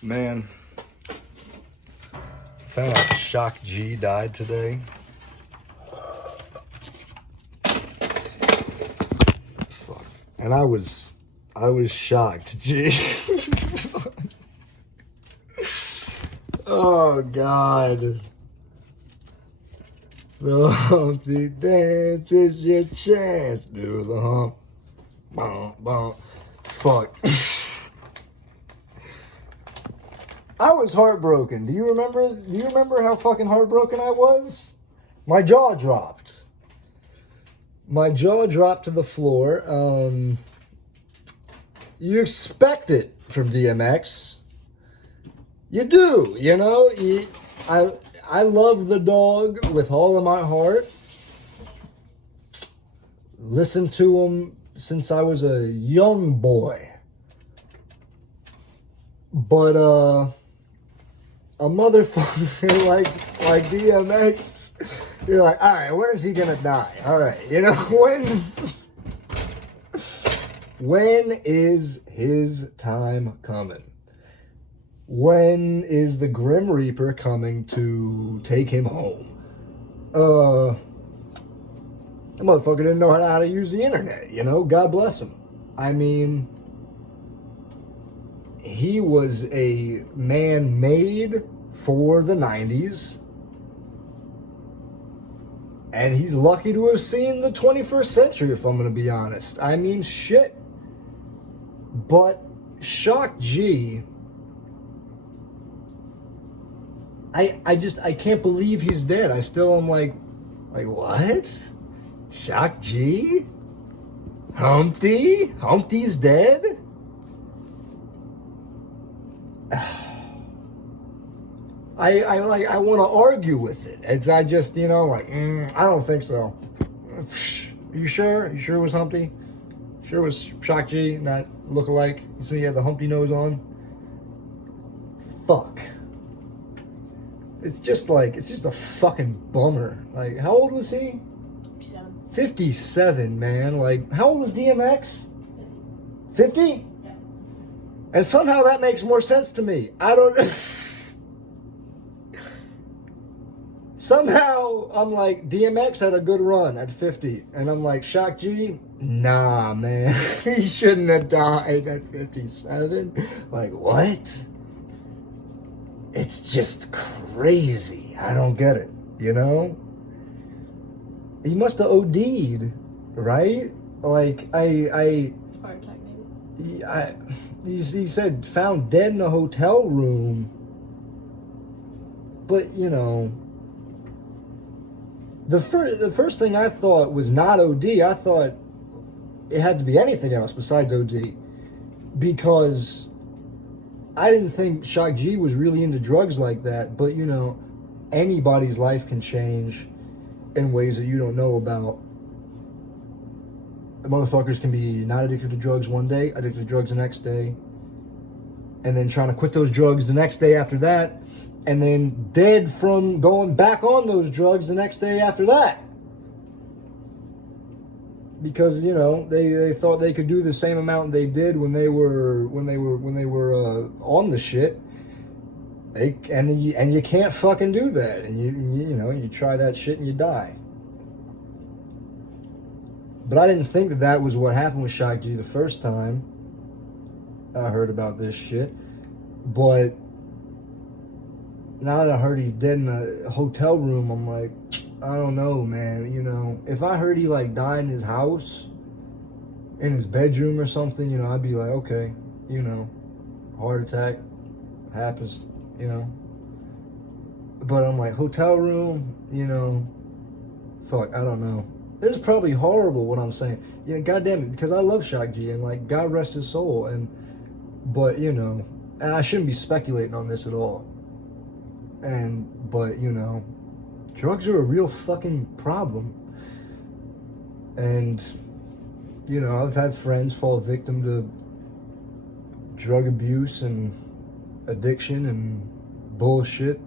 Man, found out Shock G died today. Fuck. And I was shocked, G. Oh God. The Humpty Dance is your chance. Do the hump. Bump, bump. Fuck. I was heartbroken. Do you remember how fucking heartbroken I was? My jaw dropped. My jaw dropped to the floor. You expect it from DMX. You do, you know? I love the dog with all of my heart. Listened to him since I was a young boy. But, a motherfucker like DMX, you're like, all right, when is he gonna die? All right, you know, when is his time coming? When is the Grim Reaper coming to take him home? The motherfucker didn't know how to use the internet, you know? God bless him. I mean, he was a man made for the 90s. And he's lucky to have seen the 21st century, if I'm going to be honest. I mean, shit. But Shock G, I can't believe he's dead. I still am like, what? Shock G? Humpty's dead? I want to argue with it. I just, you know, like, I don't think so. You sure? You sure it was Humpty? Sure it was Shock G, not look-alike? So you had the Humpty nose on? Fuck. It's just a fucking bummer. Like, how old was he? 57. 57, man. Like, how old was DMX? 50? Yeah. And somehow that makes more sense to me. I don't... Somehow, I'm like, DMX had a good run at 50. And I'm like, Shock G? Nah, man. He shouldn't have died at 57. Like, what? It's just crazy. I don't get it, you know? He must have OD'd, right? Like, It's heart attack, maybe. He said found dead in a hotel room. But, you know, the first thing I thought was not OD. I thought it had to be anything else besides OD. Because I didn't think Shock G was really into drugs like that. But, you know, anybody's life can change in ways that you don't know about. Motherfuckers can be not addicted to drugs one day, addicted to drugs the next day, and then trying to quit those drugs the next day after that, and then dead from going back on those drugs the next day after that. Because, you know, they thought they could do the same amount they did when they were on the shit. And you can't fucking do that. And you know, you try that shit and you die. But I didn't think that was what happened with Shock G the first time I heard about this shit. But now that I heard he's dead in a hotel room, I'm like, I don't know, man. You know, if I heard he like died in his house, in his bedroom or something, you know, I'd be like, okay, you know, heart attack happens, you know. But I'm like, hotel room, you know, fuck, I don't know. This is probably horrible what I'm saying. You know, goddamn it, because I love Shock G and like God rest his soul. But you know, and I shouldn't be speculating on this at all. But you know, drugs are a real fucking problem. And you know, I've had friends fall victim to drug abuse and addiction and bullshit.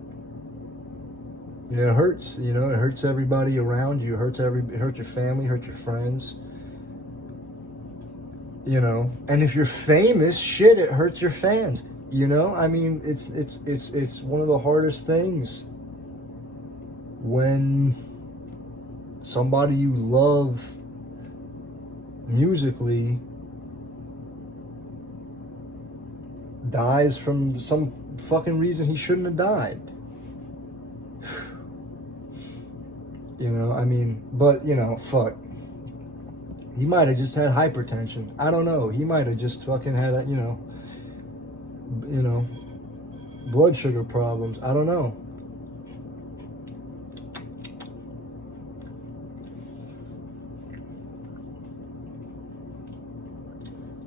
You know, it hurts. You know, it hurts everybody around you. It hurts your family, hurts your friends. You know, and if you're famous, shit, it hurts your fans. You know, I mean, it's one of the hardest things when somebody you love musically dies from some fucking reason he shouldn't have died. You know, I mean, but, you know, fuck. He might have just had hypertension. I don't know. He might have just fucking had, you know, blood sugar problems. I don't know.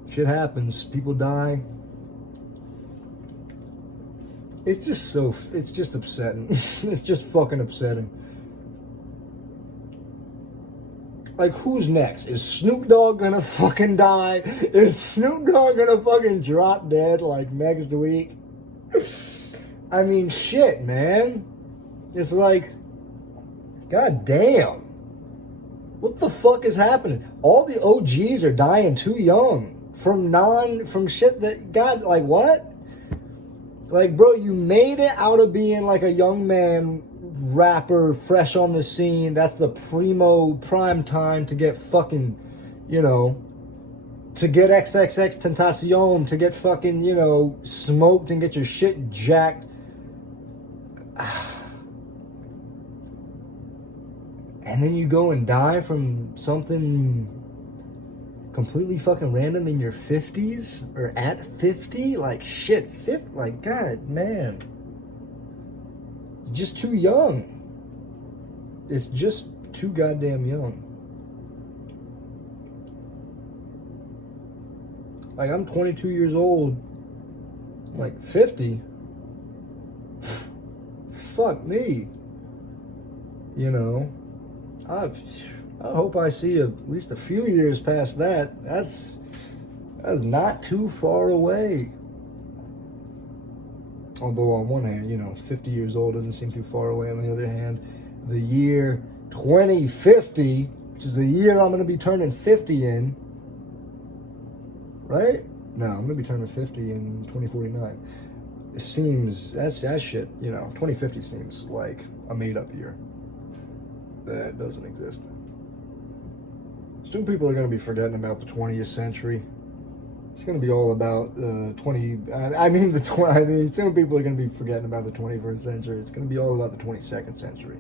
Shit happens. People die. It's just upsetting. It's just fucking upsetting. Like, who's next? Is Snoop Dogg gonna fucking die? Is Snoop Dogg gonna fucking drop dead, like, next week? I mean, shit, man. It's like, god damn. What the fuck is happening? All the OGs are dying too young. From shit that, God, like, what? Like, bro, you made it out of being, like, a young man rapper, fresh on the scene. That's the prime time to get fucking, you know, to get XXX Tentacion, to get fucking, you know, smoked and get your shit jacked. And then you go and die from something completely fucking random in your 50s or at 50. Like, shit, 50, like, god, man. It's just too young. It's just too goddamn young. Like, I'm 22 years old. I'm like, 50? Fuck me. You know, I hope I see at least a few years past that. That's not too far away. Although on one hand, you know, 50 years old doesn't seem too far away. On the other hand, the year 2050, which is the year I'm going to be turning 50 in, right? No, I'm going to be turning 50 in 2049. It seems, that shit, you know, 2050 seems like a made-up year. That doesn't exist. Soon people are going to be forgetting about the 20th century. It's going to be all about soon people are going to be forgetting about the 21st century. It's going to be all about the 22nd century.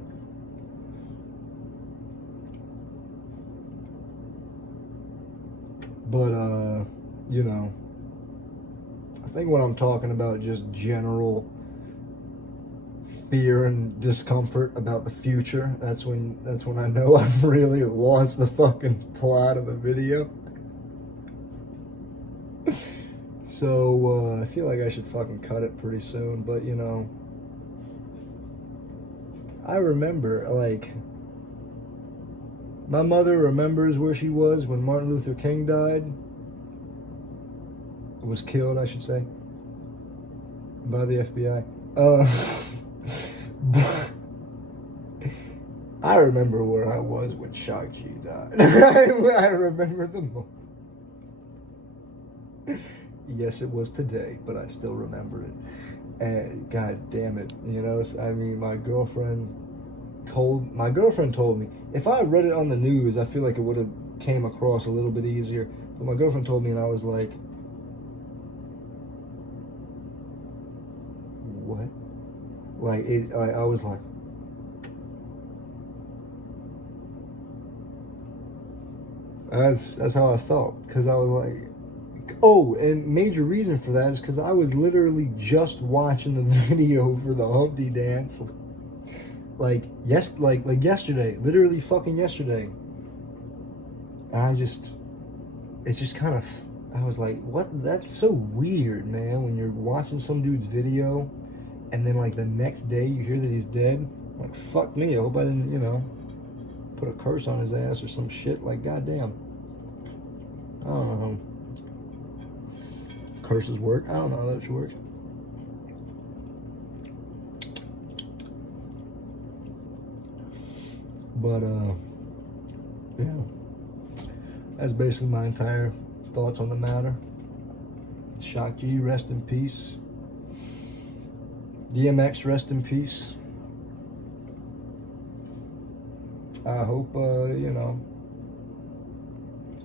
But, you know, I think when I'm talking about just general fear and discomfort about the future, that's when I know I've really lost the fucking plot of the video. So I feel like I should fucking cut it pretty soon. But, you know, I remember, like, my mother remembers where she was when Martin Luther King died. Was killed, I should say, by the FBI. I remember where I was when Shock G died. I remember the moment. Yes, it was today, but I still remember it. And god damn it, you know, I mean, my girlfriend told me, if I read it on the news, I feel like it would have came across a little bit easier. But my girlfriend told me, and I was like, what? Like, I was like, that's how I felt, because I was like, oh, and major reason for that is because I was literally just watching the video for the Humpty dance, like yesterday, literally fucking yesterday. And it's just kind of, I was like, what? That's so weird, man, when you're watching some dude's video and then, like, the next day you hear that he's dead. Like, fuck me, I hope I didn't, you know, put a curse on his ass or some shit. Like, goddamn. I don't know how curses work. I don't know how that should work. But, yeah. That's basically my entire thoughts on the matter. Shock G, rest in peace. DMX, rest in peace. I hope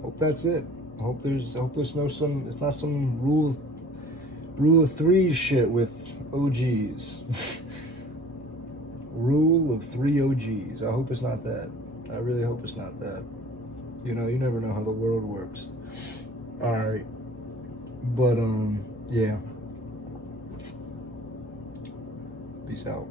hope that's it. Hope there's no some, it's not some rule of threes shit with OGs. Rule of three OGs. I hope it's not that. I really hope it's not that. You know, you never know how the world works. All right, but yeah. Peace out.